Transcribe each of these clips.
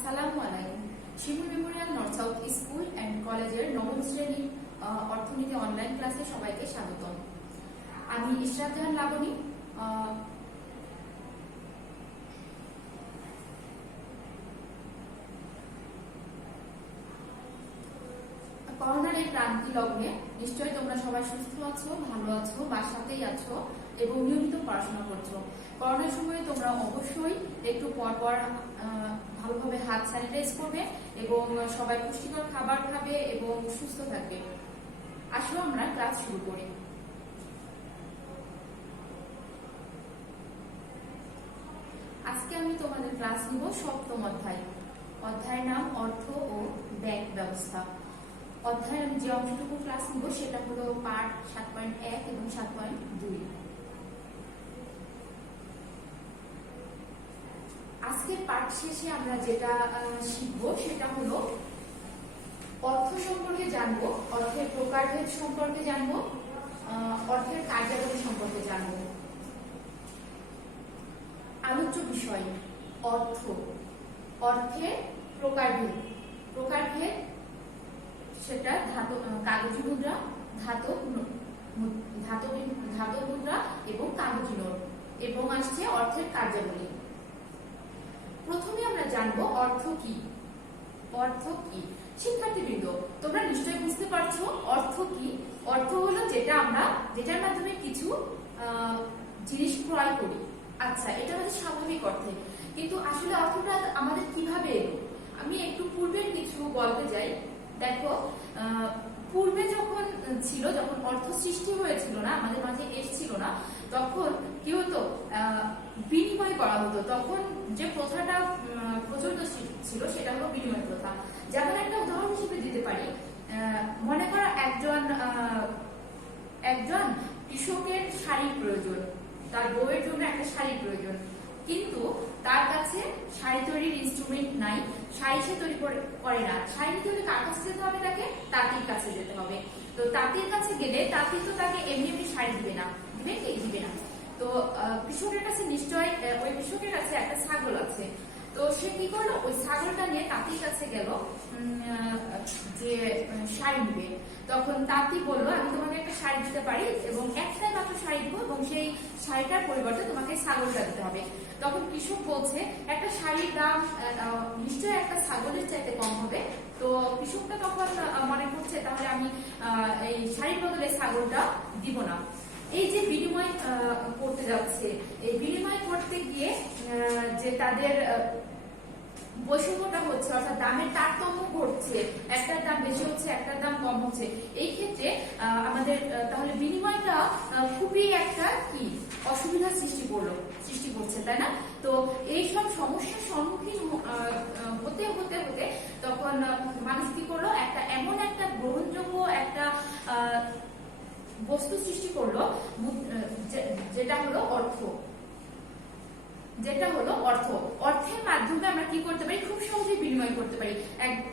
আসসালামু আলাইকুম। Shimul memorial north south school and কলেজের নবম শ্রেণীর অর্থনীতি অনলাইন ক্লাসে সবাইকে স্বাগতম। আমি ইশরাত জাহান লাবণী। করোনার এই ক্রান্তি লগ্নে নিশ্চয়ই তোমরা সবাই সুস্থ আছো, ভালো আছো, বাসাতেই আছো এবং নিয়মিত পড়াশোনা করছো। করোনার সময় তোমরা অবশ্যই একটু পর পর ভালোভাবে হাত স্যানিটাইজ করবে এবং সবাই পুষ্টিকর খাবার খাবে এবং সুস্থ থাকবে। আসলে আমরা ক্লাস শুরু করি। আজকে আমি তোমাদের ক্লাস নিব সপ্তম অধ্যায়ের নাম অর্থ ও ব্যয় ব্যবস্থা। অধ্যায়ের আমি যে অংশটুকু ক্লাস নিব সেটা হলো পাঠ 7.1 এবং 7.2। আজকের পাঠ শেষে আমরা যেটা শিখবো সেটা হলো অর্থ সম্পর্কে জানবো, অর্থের প্রকারভেদ সম্পর্কে জানবো, অর্থের কার্যাবলী সম্পর্কে জানবো। আলোচ্য বিষয় অর্থ, অর্থের প্রকারভেদ। সেটা কাগজি মুদ্রা, ধাতব মুদ্রা এবং কাগজি নোট, এবং আসছে অর্থের কার্যাবলী। প্রথমে আমরা জানবো অর্থ কি। অর্থ কি? শিক্ষার্থীবৃন্দ, তোমরা নিশ্চয়ই বুঝতে পারছো অর্থ কি। অর্থ হলো যেটার মাধ্যমে কিছু জিনিস ক্রয় করি। আচ্ছা, এটা হচ্ছে স্বাভাবিক অর্থে, কিন্তু আসলে অর্থটা আমাদের কিভাবে এলো? আমি একটু পূর্বের কিছু বলতে যাই। দেখো, পূর্বে যখন অর্থ সৃষ্টি হয়েছিল না, আমাদের মাঝে এসেছিল না, তখন কি হতো? বিনিময় করা হতো। তখন যে প্রথাটা প্রচলিত ছিল সেটা হলো বিনিময় প্রথা। যেমন একটা উদাহরণ হিসেবে দিতে পারি, মনে করো একজন কৃষকের শাড়ির প্রয়োজন, তার বউয়ের জন্য একটা শাড়ির প্রয়োজন, কিন্তু তার কাছে শাড়ি তৈরির ইনস্ট্রুমেন্ট নাই, শাড়ি সে তৈরি করে না। শাড়ি তৈরি কার কাছে যেতে হবে? তাকে তাঁতির কাছে যেতে হবে। তো তাঁতির কাছে গেলে তাঁতি তো তাকে এমনি এমনি শাড়ি দিবে না, দিবে না। তো কৃষকের কাছে নিশ্চয় ওই কৃষকের কাছে একটা ছাগল আছে। তো সে কি করলো? ওই ছাগলটা নিয়ে তাঁতির কাছে গেল যে শাড়ি নিবে। তখন তাঁতি বললো, আমি তোমাকে একটা শাড়ি দিতে পারি এবং একটাই মাত্র শাড়ি দিব, এবং সেই শাড়িটার পরিবর্তে তোমাকে ছাগলটা দিতে হবে। তখন কৃষক বলছে, একটা শাড়ির দাম নিশ্চয়ই একটা ছাগলের চাইতে কম হবে। তো কৃষকটা তখন মনে করছে, তাহলে আমি এই শাড়ির বদলে ছাগলটা দিব না। এই যে বিনিময় করতে যাচ্ছে, এই বিনিময় করতে গিয়ে যে তাদের বৈষম্যটা হচ্ছে, অর্থাৎ দামের তারতম্য ঘটছে, একটার দাম বেশি হচ্ছে, একটার দাম কম হচ্ছে। এই ক্ষেত্রে আমাদের তাহলে বিনিময়টা খুবই একটা কি অসুবিধার সৃষ্টি করছে, তাই না? তো এইসব সমস্যার সম্মুখীন হতে হতে হতে তখন মানুষ কি করলো? এমন একটা গ্রহণযোগ্য একটা বস্তু সৃষ্টি করলো, যেটা হলো অর্থ। অর্থের মাধ্যমে আমরা কি করতে পারি? খুব সহজেই বিনিময় করতে পারি।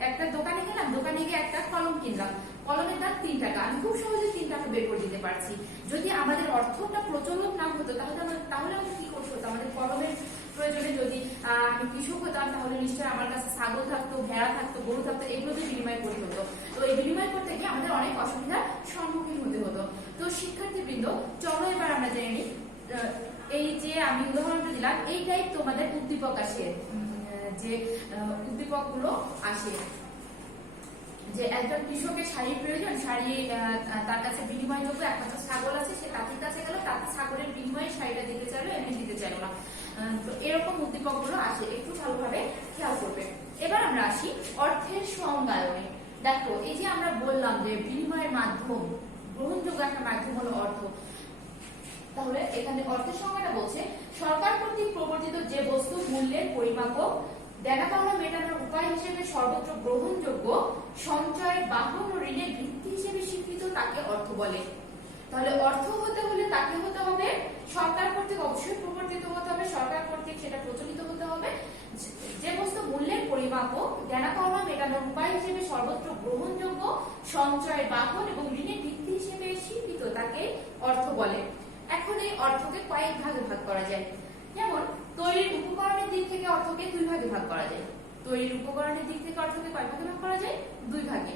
একটা দোকানে গেলাম, দোকানে গিয়ে একটা কলম কিনলাম, কলমের দাম 3 টাকা, আমি খুব সহজে 3 টাকা বের করে দিতে পারছি। যদি আমাদের অর্থটা প্রচলন না হতো, তাহলে আমরা কি করতে হতো? আমাদের কলমের প্রয়োজনে যদি আমি কৃষক হতাম, তাহলে নিশ্চয়ই আমার কাছে ছাগল থাকতো, ভেড়া থাকতো, গরু থাকতো, এগুলো দিয়ে বিনিময় করতে হতো। তো এই বিনিময় করতে গিয়ে আমাদের অনেক অসুবিধার সম্মুখীন হতে হতো। তো শিক্ষার্থীবৃন্দ, চলো এবার আমরা জেনে নিই। এই যে আমি উদাহরণটা দিলাম, এইটাই তোমাদের উদ্দীপক আসে, যে উদ্দীপক গুলো আসে যে একজন কৃষকের শাড়ির প্রয়োজন, শাড়ি তার কাছে বিনিময়যোগ্য একমাত্র ছাগল আছে, সে তাঁতির কাছে গেল, তাঁতি ছাগলের বিনিময়ে শাড়িটা দিতে চাইলো, এমনি দিতে চাইলো না। তো এরকম উদ্দীপক গুলো আসে, একটু ভালোভাবে খেয়াল করবে। এবার আমরা আসি অর্থের সংজ্ঞায়নে। দেখো, এই যে আমরা বললাম যে বিনিময়ের মাধ্যম, গ্রহণযোগ্য একটা মাধ্যম হলো অর্থ। তাহলে এখানে অর্থের সংজ্ঞাটা বলছে, সরকার কর্তৃক প্রবর্তিত যে বস্তু মূল্যের পরিমাপক, দেনা পাওনা মেটানোর উপায় হিসেবে সর্বত্র গ্রহণযোগ্য, সঞ্চয়ের বাহন ও ঋণের ভিত্তি হিসেবে স্বীকৃত, তাকে অর্থ বলে। তাহলে অর্থ হতে হলে তাকে হতে হবে সরকার কর্তৃক অবশ্যই প্রবর্তিত হতে হবে, সরকার কর্তৃক সেটা প্রচলিত হতে হবে। যে বস্তু মূল্যের পরিমাপক, দেনা পাওনা মেটানোর উপায় হিসেবে সর্বত্র গ্রহণযোগ্য, সঞ্চয়ের বাহন এবং ঋণের ভিত্তি হিসেবে স্বীকৃত, তাকে অর্থ বলে। এখন এই অর্থকে কয়েক ভাগে ভাগ করা যায়। যেমন তৈরির উপকরণের দিক থেকে অর্থকে 2 ভাগে ভাগ করা যায়। তৈরির উপকরণের দিক থেকে অর্থকে কয় ভাগে ভাগ করা যায়? দুই ভাগে।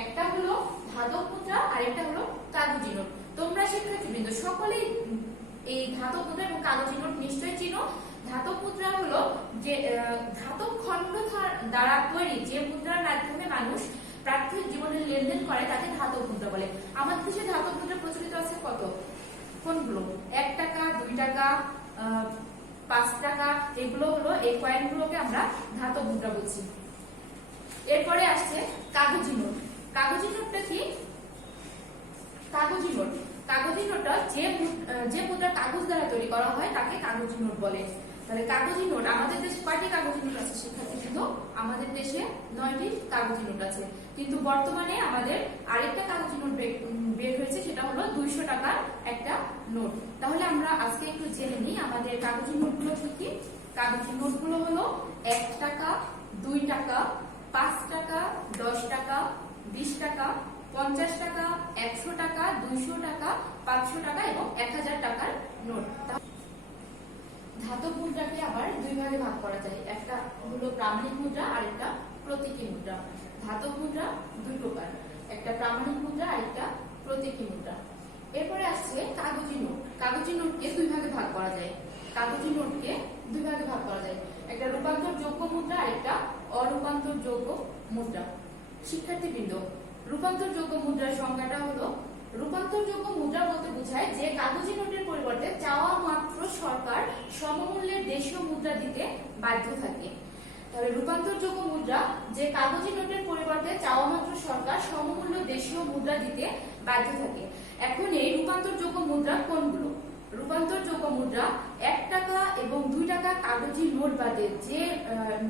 একটা হলো ধাতব মুদ্রা আর একটা হলো কাগজি নোট। তোমরা শিক্ষার্থীবৃন্দ সকলেই এই ধাতব মুদ্রা এবং কাগজি নোট নিশ্চয়ই চিনো। ধাতব মুদ্রা হলো যে ধাতব খণ্ড দ্বারা তৈরি যে মুদ্রার মাধ্যমে মানুষ পার্থিব জীবনে লেনদেন করে তাকে ধাতব মুদ্রা বলে। আমাদের দেশে ধাতব মুদ্রা প্রচলিত আছে কত? কোনগুলো? 1 টাকা, 2 টাকা, 5 টাকা, এগুলো হলো এই কয়েনগুলোকে আমরা ধাতব মুদ্রা বলছি। এরপরে আসছে কাগজি নোট। কাগজি নোটটা কি? কাগজি নোট, কাগজি নোটটা যে মুদ্রা কাগজ দ্বারা তৈরি করা হয় তাকে কাগজি নোট বলে। তাহলে কাগজি নোট আমাদের দেশে কয়টি কাগজি নোট আছে শিক্ষার্থীবৃন্দ? আমাদের দেশে 9টি কাগজি নোট আছে, কিন্তু বর্তমানে আমাদের আরেকটা কাগজি নোট বের হয়েছে, সেটা হলো 200 টাকার একটা নোট। তাহলে আমরা আজকে একটু জেনে নিই আমাদের কাগজি নোটগুলো কি। কাগজি নোটগুলো হলো 1 টাকা, 2 টাকা, 5 টাকা, 10 টাকা, 20 টাকা, 50 টাকা, 100 টাকা, 200 টাকা, 500 টাকা এবং 1000 টাকার নোট। ধাতব মুদ্রাকে আবার দুই ভাগে ভাগ করা যায়, একটা হলো প্রামাণিক মুদ্রা আর একটা প্রতীকী মুদ্রা। ধাতব মুদ্রা দুই প্রকার, একটা প্রামাণিক মুদ্রা আর একটা প্রতীকী মুদ্রা। এরপরে আসছে কাগজি নোট। কাগজি নোটকে দুই ভাগে ভাগ করা যায়, কাগজি নোটকে দুই ভাগে ভাগ করা যায়, একটা রূপান্তরযোগ্য মুদ্রা আর একটা অরূপান্তরযোগ্য মুদ্রা। শিক্ষার্থীবৃন্দ, রূপান্তরযোগ্য মুদ্রার সংজ্ঞাটা হলো, রূপান্তরযোগ্য মুদ্রা বলতে বোঝায় যে কাগজি নোটের পরিবর্তে চাওয়া মাত্র সরকার সমমূল্যের দেশীয় মুদ্রা দিতে বাধ্য থাকে। তাহলে রূপান্তরযোগ্য মুদ্রা যে কাগজি নোটের পরিবর্তে চাওয়া মাত্র সরকার সমমূল্য দেশীয় মুদ্রা দিতে বাধ্য থাকে। এখন এই রূপান্তরযোগ্য মুদ্রা কোনগুলো? রূপান্তরযোগ্য মুদ্রা 1 টাকা এবং 2 টাকা কাগজি নোট বাদে যে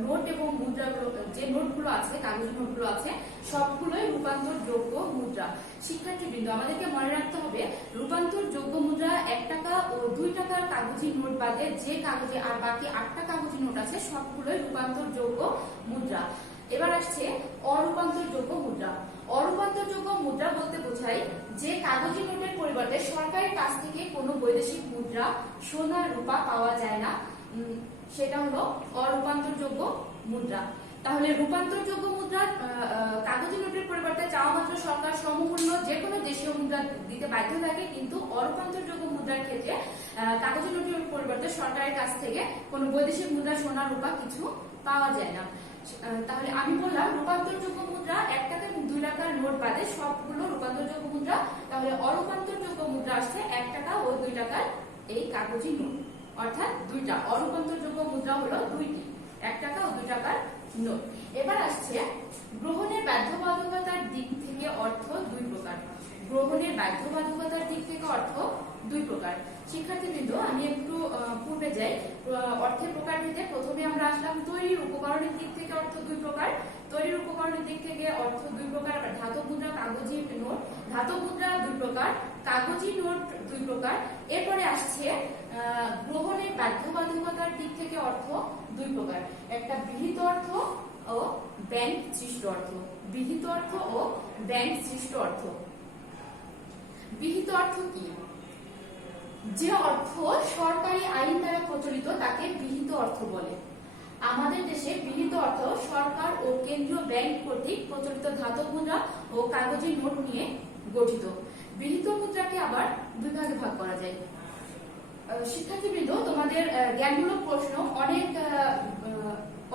নোট এবং মুদ্রাগুলো, যে নোটগুলো আছে, কাগজি নোটগুলো আছে, সবগুলোই রূপান্তরযোগ্য মুদ্রা। শিক্ষার্থীবৃন্দ, আমাদেরকে মনে রাখতে হবে রূপান্তরযোগ্য মুদ্রা 1 টাকা ও 2 টাকার কাগজি নোট বাদে যে কাগজে আর বাকি 8টা কাগজি নোট আছে সবগুলোই রূপান্তরযোগ্য মুদ্রা। এবার আসছে অরূপান্তরযোগ্য মুদ্রা। অরূপান্তরযোগ্য মুদ্রা বলতে বোঝায় যে কাগজি নোটের পরিবর্তে সরকারের কাছ থেকে কোনো বৈদেশিক মুদ্রা, সোনা, রূপা পাওয়া যায় না, সেটা হলো অরূপান্তরযোগ্য মুদ্রা। তাহলে রূপান্তরযোগ্য মুদ্রা কাগজি নোটের পরিবর্তে চাওয়া মাত্র সরকার সমমূল্য যে কোনো দেশীয় মুদ্রা দিতে বাধ্য থাকে, কিন্তু অরূপান্তরযোগ্য মুদ্রার ক্ষেত্রে কাগজি নোটের পরিবর্তে সরকারের কাছ থেকে কোনো বৈদেশিক মুদ্রা, সোনা, রূপা কিছু পাওয়া যায় না। তাহলে আমি বললাম রূপান্তরযোগ্য মুদ্রা 1 টাকা এবং 2 টাকার নোট বাদে সবগুলো রূপান্তরযোগ্য মুদ্রা। তাহলে অরূপান্তরযোগ্য মুদ্রা আসছে 1 টাকা ও 2 টাকার এই কাগজি নোট, অর্থাৎ 2টা। অরূপান্তরযোগ্য মুদ্রা হলো 2টি, 1 টাকা ও 2 টাকার নোট। এবার আসছে গ্রহণের বাধ্যবাধকতার দিক থেকে অর্থ 2 প্রকার। গ্রহণের বাধ্যবাধকতার দিক থেকে অর্থ 2 প্রকার। শিক্ষার্থীবৃন্দ, আমি একটু পূর্বে যাই। অর্থের প্রকারভেদে প্রথমে আমরা আসলাম তৈরির উপকরণের দিক থেকে অর্থ 2 প্রকার। তৈরির উপকরণের দিক থেকে অর্থ 2 প্রকার। ধাতব মুদ্রা, কাগজি নোট। ধাতব মুদ্রা 2 প্রকার, কাগজি নোট 2 প্রকার। এরপরে আসছে গ্রহণের বাধ্যবাধকতার দিক থেকে অর্থ 2 প্রকার, একটা বিহিত অর্থ ও ব্যাংক সৃষ্ট অর্থ। বিহিত অর্থ ও ব্যাংক সৃষ্ট অর্থ। বিহিত অর্থ কি? যে অর্থ সরকারি আইন দ্বারা প্রচলিত তাকে বিহিত অর্থ বলে। আমাদের দেশে বিহিত অর্থ সরকার ও কেন্দ্রীয় ব্যাংক কর্তৃক প্রচলিত ধাতব মুদ্রা ও কাগজি নোট নিয়ে গঠিত। বিহিত মুদ্রাকে আবার 2 ভাগে ভাগ করা যায়। শিক্ষার্থীবৃন্দ, তোমাদের জ্ঞানমূলক প্রশ্ন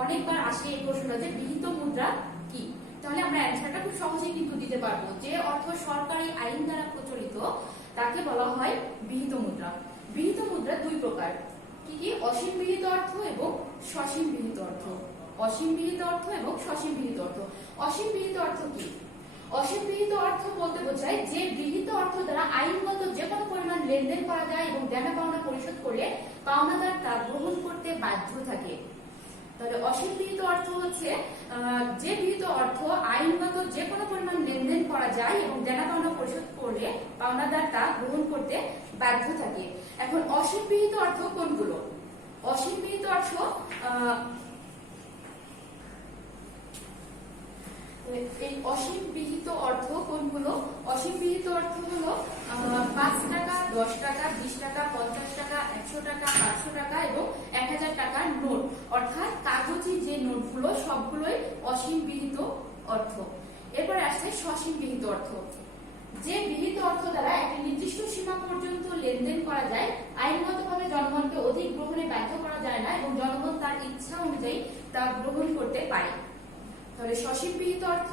অনেকবার আসে এই প্রশ্নটা যে বিহিত মুদ্রা কি। তাহলে আমরা অ্যান্সারটা খুব সহজেই কিন্তু দিতে পারবো। যে অর্থ সরকারি আইন দ্বারা প্রচলিত তাকে বলা হয় বিহিত মুদ্রা। বিহিত মুদ্রা 2 প্রকার, কি কি? অসীম বিহিত অর্থ এবং সসীম বিহিত অর্থ। অসীম বিহিত অর্থ এবং সসীম বিহিত অর্থ। অসীম বিহিত অর্থ কি? অসীম বিহিত অর্থ বলতে বোঝায় যে বিহিত অর্থ দ্বারা আইনগত যে কোনো পরিমাণ লেনদেন করা যায় এবং দেনা পাওনা পরিশোধ করলে পাওনাদার তা গ্রহণ করতে বাধ্য থাকে। তাহলে অসীম বিহিত অর্থ হচ্ছে যে বিহিত অর্থ আইনগত যে কোনো পরিমাণ লেনদেন করা যায় এবং দেনা পাওনা পরিশোধ করলে পাওনাদার তা গ্রহণ করতে বাধ্য থাকে। এখন অসীম বিহিত অর্থ কোনগুলো? অসীম বিহিত অর্থ এই অসীম বিহিত অর্থ কোনগুলো? অসীম বিহিত অর্থ হলো 5 টাকা, 10 টাকা, 20 টাকা, 50 টাকা, 100 টাকা, 500 টাকা এবং 1000 টাকার নোট, অর্থাৎ কাগজি যে নোট নোটগুলো সবগুলোই অসীম বিহিত অর্থ। এরপরে আসছে সসীম বিহিত অর্থ। যে বিহিত অর্থ দ্বারা একটি নির্দিষ্ট সীমা পর্যন্ত লেনদেন করা যায়, আইনগতভাবে জনগণকে অধিক গ্রহণে বাধ্য করা যায় না এবং জনগণ তার ইচ্ছা অনুযায়ী তা গ্রহণ করতে পারে। তাহলে সসীম বিহিত অর্থ,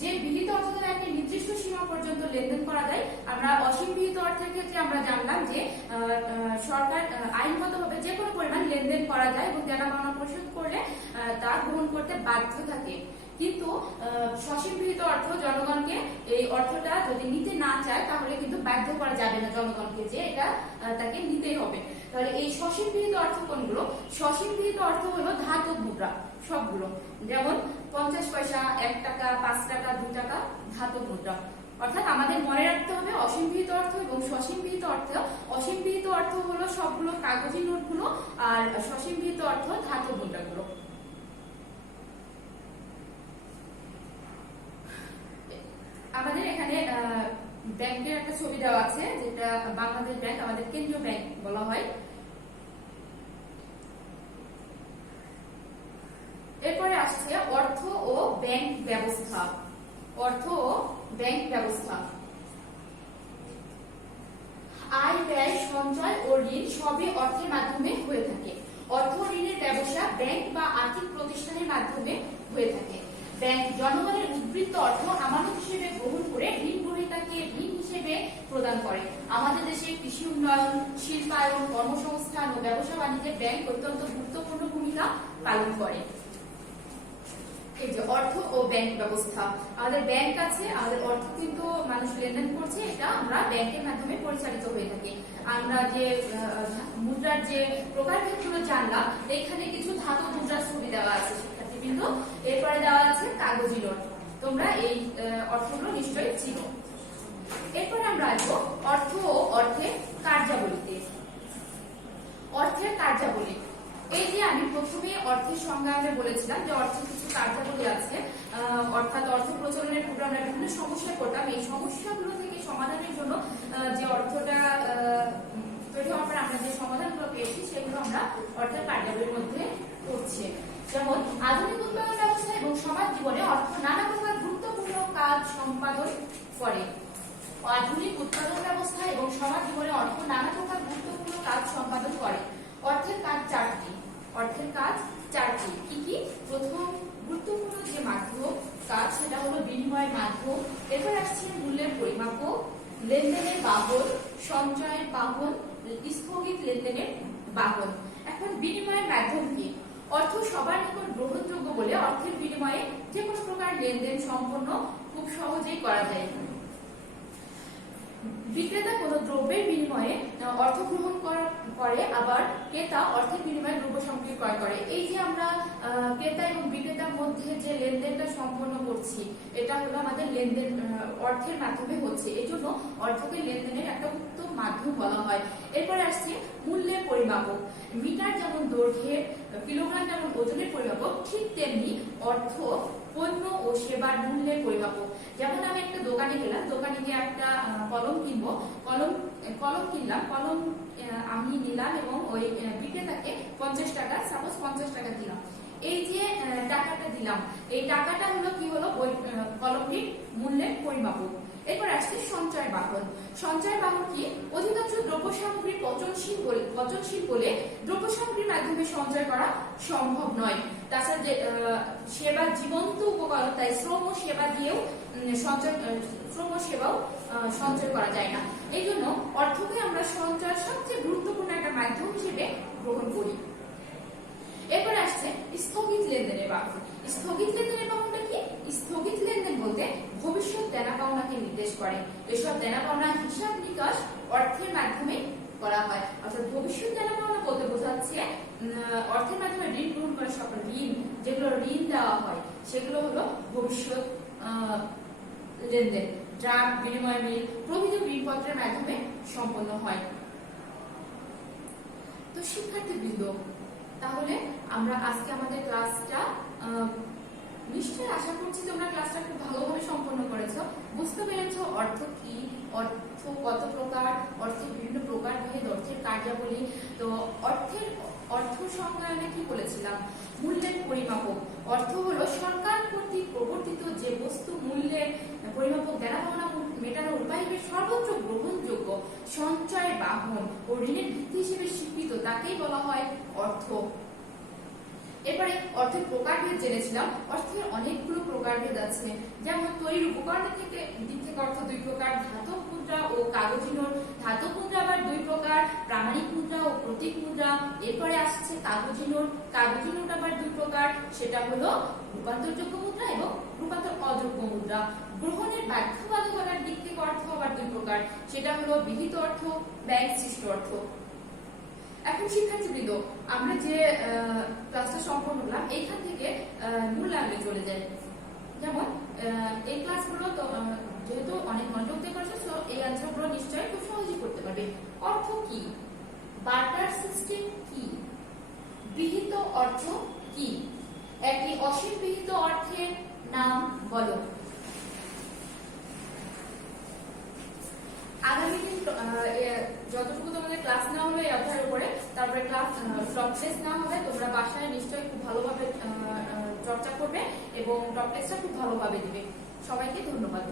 যে বিহিত অর্থ দ্বারা একটি নির্দিষ্ট সীমা পর্যন্ত লেনদেন করা যায়। আমরা অসীম বিহিত অর্থের ক্ষেত্রে আমরা জানলাম যে সরকার আইনগতভাবে যে কোনো পরিমাণ লেনদেন করা যায় এবং দেনা পাওনা পরিশোধ করলে তা গ্রহণ করতে বাধ্য থাকে। কিন্তু সসীম বিহিত অর্থ জনগণকে এই অর্থটা যদি নিতে না চায় তাহলে কিন্তু বাধ্য করা যাবে না জনগণকে যে এটা তাকে নিতেই হবে। তাহলে এই সসীম বিহিত অর্থ কোনগুলো? সসীম বিহিত অর্থ হলো ধাতব মুদ্রা সবগুলো, যেমন 50 পয়সা, 1 টাকা, 5 টাকা, 2 টাকা ধাতব মুদ্রা। অর্থাৎ আমাদের মনে রাখতে হবে অসীম বিহিত অর্থ এবং সসীম বিহিত অর্থ। অসীম বিহিত অর্থ হলো সবগুলো কাগজি নোটগুলো, আর সসীম বিহিত অর্থ ধাতব মুদ্রাগুলো। আমাদের এখানে ব্যাংকের একটা ছবি দেওয়া আছে, যেটা বাংলাদেশ ব্যাংক, আমাদের কেন্দ্রীয় ব্যাংক বলা হয়। এরপরে আসছে অর্থ ও ব্যাংক ব্যবস্থা। অর্থ ও ব্যাংক ব্যবস্থা। আয়, ব্যয়, সঞ্চয় ও ঋণ সবই অর্থের মাধ্যমে হয়ে থাকে। অর্থ ঋণের ব্যবসা ব্যাংক বা আর্থিক প্রতিষ্ঠানের মাধ্যমে হয়ে থাকে। ব্যাংক জনগণের উদ্বৃত্ত অর্থ আমানত হিসেবে গ্রহণ করে ঋণ গ্রহীতাকে ঋণ হিসেবে প্রদান করে। আমাদের দেশে কৃষি উন্নয়ন, শিল্পায়ন, কর্মসংস্থান ও ব্যবসা বাণিজ্যে ব্যাংক অত্যন্ত গুরুত্বপূর্ণ ভূমিকা পালন করে। এই যে অর্থ ও ব্যাংক ব্যবস্থা, আমাদের ব্যাংক আছে, আমাদের অর্থ কিন্তু মানুষ লেনদেন করছে, এটা আমরা ব্যাংকের মাধ্যমে পরিচালিত হয়ে থাকি। আমরা যে মুদ্রার যে প্রকারভেদগুলো জানলাম, এখানে কিছু ধাতব মুদ্রার ছবি দেওয়া আছে শিক্ষার্থীবৃন্দ। এরপরে দেওয়া আছে কাগজি নোট। তোমরা এই অর্থগুলো নিশ্চয়ই চিনো। এরপরে আমরা আসবো অর্থ ও অর্থের কার্যাবলীতে। অর্থের কার্যাবলী, এই যে আমি প্রথমে অর্থের সংজ্ঞায় বলেছিলাম যে অর্থের কিছু কার্যাবলী আছে, অর্থাৎ অর্থ প্রচলনের পূর্বে আমরা বিভিন্ন সমস্যা করতাম। এই সমস্যাগুলো থেকে সমাধানের জন্য যে অর্থটা তৈরি হওয়ার পর আমরা যে সমাধানগুলো পেয়েছি সেগুলো আমরা অর্থের কার্যাবলীর মধ্যে করছি। যেমন আধুনিক উৎপাদন ব্যবস্থা এবং সমাজ জীবনে অর্থ নানা প্রকার গুরুত্বপূর্ণ কাজ সম্পাদন করে। আধুনিক উৎপাদন ব্যবস্থা এবং সমাজ জীবনে অর্থ নানা প্রকার গুরুত্বপূর্ণ কাজ সম্পাদন করে। অর্থের কাজ চারটি। অর্থের কাজ চারটি। কি কি? প্রথম গুরুত্বপূর্ণ যে মাধ্যম কাজ সেটা হলো বিনিময়ের মাধ্যম। এরপর আসছে মূল্যের পরিমাপক, লেনদেনের বাহন, সঞ্চয়ের বাহন, স্থগিত লেনদেনের বাহন। এখন বিনিময়ের মাধ্যম কি? অর্থ সবার নিকট গ্রহণযোগ্য বলে অর্থের বিনিময়ে যে কোনো প্রকার লেনদেন সম্পন্ন খুব সহজেই করা যায়। বিক্রেতা কোনো দ্রব্যের বিনিময়ে অর্থ গ্রহণ করে, আবার ক্রেতা অর্থের বিনিময়ে দ্রব্য সামগ্রী ক্রয় করে। এই যে আমরা ক্রেতা এবং বিক্রেতার মধ্যে যে লেনদেনটা সম্পন্ন করছি, এটা হলো আমাদের লেনদেন অর্থের মাধ্যমে হচ্ছে। এই জন্য অর্থকে লেনদেনের একটা উত্তম মাধ্যম বলা হয়। এরপরে আসছে মূল্যের পরিমাপক। মিটার যেমন দৈর্ঘ্যের, কিলোগ্রাম যেমন ওজনের পরিমাপক, ঠিক তেমনি অর্থ পণ্য ও সেবার মূল্যের পরিমাপক। যেমন আমি একটা দোকানে গেলাম, দোকানে গিয়ে একটা কলম কিনবো, কলম কিনলাম, কলম আমি নিলাম এবং ওই বিক্রেতাকে 50 টাকা, সাপোজ 50 টাকা দিলাম। এই যে টাকাটা দিলাম, এই টাকাটা হলো কি হলো? ওই কলমটির মূল্যের পরিমাপক। এরপর আসছে সঞ্চয় বাহন। সঞ্চয় বাহন কি? অধিকাংশ দ্রব্য সামগ্রী পচনশীল বলে দ্রব্য সামগ্রীর মাধ্যমে সঞ্চয় করা সম্ভব নয়। তাছাড়া যে সেবা জীবন্ত উপকরণ, তাই শ্রম ও সেবা দিয়েও শ্রম ও সেবাও সঞ্চয় করা যায় না। এই জন্য অর্থকে আমরা সঞ্চয়ের সবচেয়ে গুরুত্বপূর্ণ একটা মাধ্যম হিসেবে গ্রহণ করি। এরপর আসছে স্থগিত লেনদেনের বাহন। স্থগিত লেনদেনের বাহনটা কি? স্থগিত লেনদেন বলতে ভবিষ্যৎ দেনা পাওনাকে নির্দেশ করে। এসব দেনা পাওনা হিসাব নিকাশ অর্থের মাধ্যমে করা হয়। অর্থাৎ ভবিষ্যৎ দেনা পাওনা বলতে বোঝাচ্ছে অর্থের মাধ্যমে ঋণ গ্রহণ করে সকল ঋণ, যেগুলো ঋণ দেওয়া হয় সেগুলো হলো ভবিষ্যৎ লেনদেন, ড্রাফট, বিনিময় বিল প্রভৃতি ঋণপত্রের মাধ্যমে সম্পন্ন হয়। তো শিক্ষার্থীবৃন্দ, তাহলে আমরা আজকে আমাদের ক্লাসটা নিশ্চয়ই আশা করছি তোমরা ক্লাসটা খুব ভালোভাবে সম্পন্ন করেছো, বুঝতে পেরেছো অর্থ কি, অর্থ কত প্রকার, অর্থের বিভিন্ন প্রকারভেদ, অর্থের কার্যাবলী। তো অর্থ সংজ্ঞায়নে কি বলেছিলাম? মূল্যের পরিমাপক। হলো গ্রহণযোগ্য, সঞ্চয়ের বাহন ও ঋণের ভিত্তি হিসেবে স্বীকৃত, তাকেই বলা হয় অর্থ। এরপরে অর্থের প্রকারভেদ জেনেছিলাম। অর্থের অনেকগুলো প্রকারভেদ আছে, যেমন তৈরির উপকরণের দিক থেকে অর্থ দুই প্রকার, ধাতব মুদ্রা ও কাগজি নোট। ধাতব মুদ্রা আবার দুই প্রকার, প্রামাণিক মুদ্রা ও প্রতীক মুদ্রা। এরপরে আসছে কাগজি নোট। কাগজি নোট আবার দুই প্রকার, সেটা হলো রূপান্তরযোগ্য মুদ্রা এবং রূপান্তর অযোগ্য মুদ্রা। গ্রহণের বাধ্যবাধকতার দিক থেকে অর্থ আবার দুই প্রকার, সেটা হলো বিহিত অর্থ, ব্যয় সৃষ্ট অর্থ। এখন শিক্ষার্থীবৃন্দ, আমরা যে ক্লাসটা সম্পন্ন করলাম এইখান থেকে মূল লাগলে চলে যায়। যেমন এই ক্লাসগুলো তো যেহেতু অনেক মনোযোগ দিয়ে করছে, সো এই অ্যান্সারগুলো নিশ্চয়ই খুব সহজেই করতে পারবে। অর্থ কি? বার্টার সিস্টেম কি? বিহিত অর্থ কি? একটি অসীম বিহিত অর্থের নাম বলো। আগামী দিন যতটুকু তোমাদের ক্লাস নেওয়া হবে এই অধ্যায়ের উপরে, তারপরে ক্লাস টপ টেস্ট নেওয়া হবে। তোমরা বাসায় নিশ্চয়ই খুব ভালোভাবে চর্চা করবে এবং টপ টেস্টটা খুব ভালোভাবে দিবে। সবাইকে ধন্যবাদ।